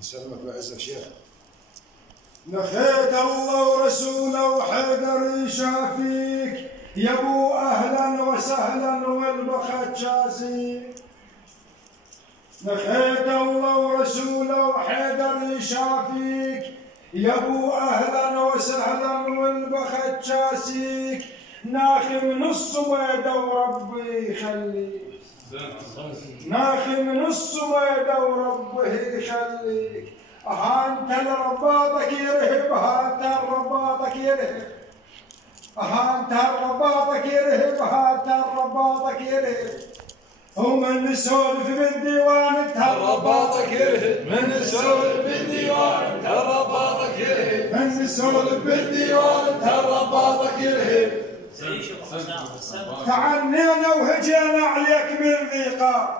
يسلمك ويعزك شيخ. نخيت الله ورسوله وحيدر يشافيك يا ابو اهلا وسهلا والبخت شاسيك. نخيت الله ورسوله وحيدر يشافيك يا ابو اهلا وسهلا والبخت شاسيك. ناخي من الصويدة وربي يخليك، ناخي من الصويدة وربي يخليك. انت الرباطك يرهب، انت الرباطك يرهب، انت الرباطك يرهب، انت الرباطك يرهب. ومن نسولف بالديوان انت الرباطك يرهب، من نسولف بالديوان انت الرباطك يرهب، من نسولف بالديوان انت الرباطك يرهب. تعنينا وهجينا عليك من ذيقار،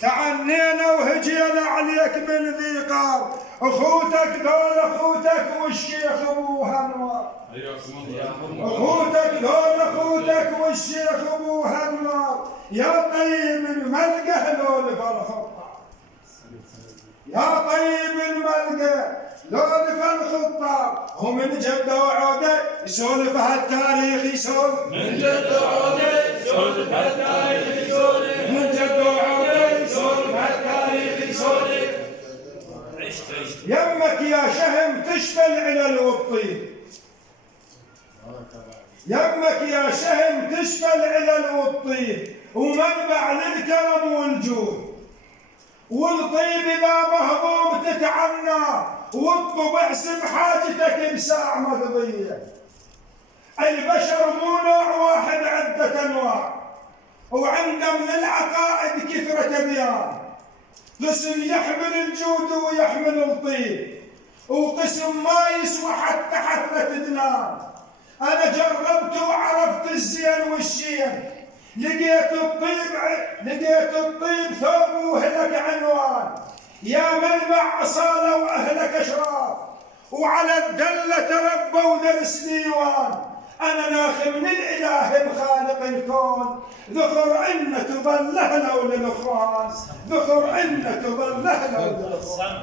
تعنينا وهجينا عليك من ذيقار. اخوتك دول اخوتك والشيخ ابو هنوار، اخوتك دول اخوتك والشيخ ابو هنوار. يا طيب الملقى لولف الخطة، يا طيب الملقى لولف الخطة. ومن جدة وعودة يسولف هالتاريخ، يسولف من جدة وعودة يسولف هالتاريخ، يسولف من جدة وعودة يسولف هالتاريخ، يسولف. يمك يا شهم تشفى العلل والطيب، يمك يا شهم تشفى العلل والطيب. ومنبع للكرم والجود والطيب اذا مهضوم تتعنى، واطلب احسب حاجتك بساعة مقضية. البشر مو نوع واحد، عدة انواع، وعنده من العقائد كثرة اديان. قسم يحمل الجود ويحمل الطيب، وقسم ما يسوى حتى حفلة دنان. انا جربت وعرفت الزين والشين، لقيت الطيب ثوب وهلك عنوان. يا منبع أصالة وأهلك أشراف، وعلى الدلة تربوا درس ديوان. أنا ناخي من الإله بخالق الكون، ذكر إن تظله لو للإخوان، ذكر إن تظله لو للإخوان.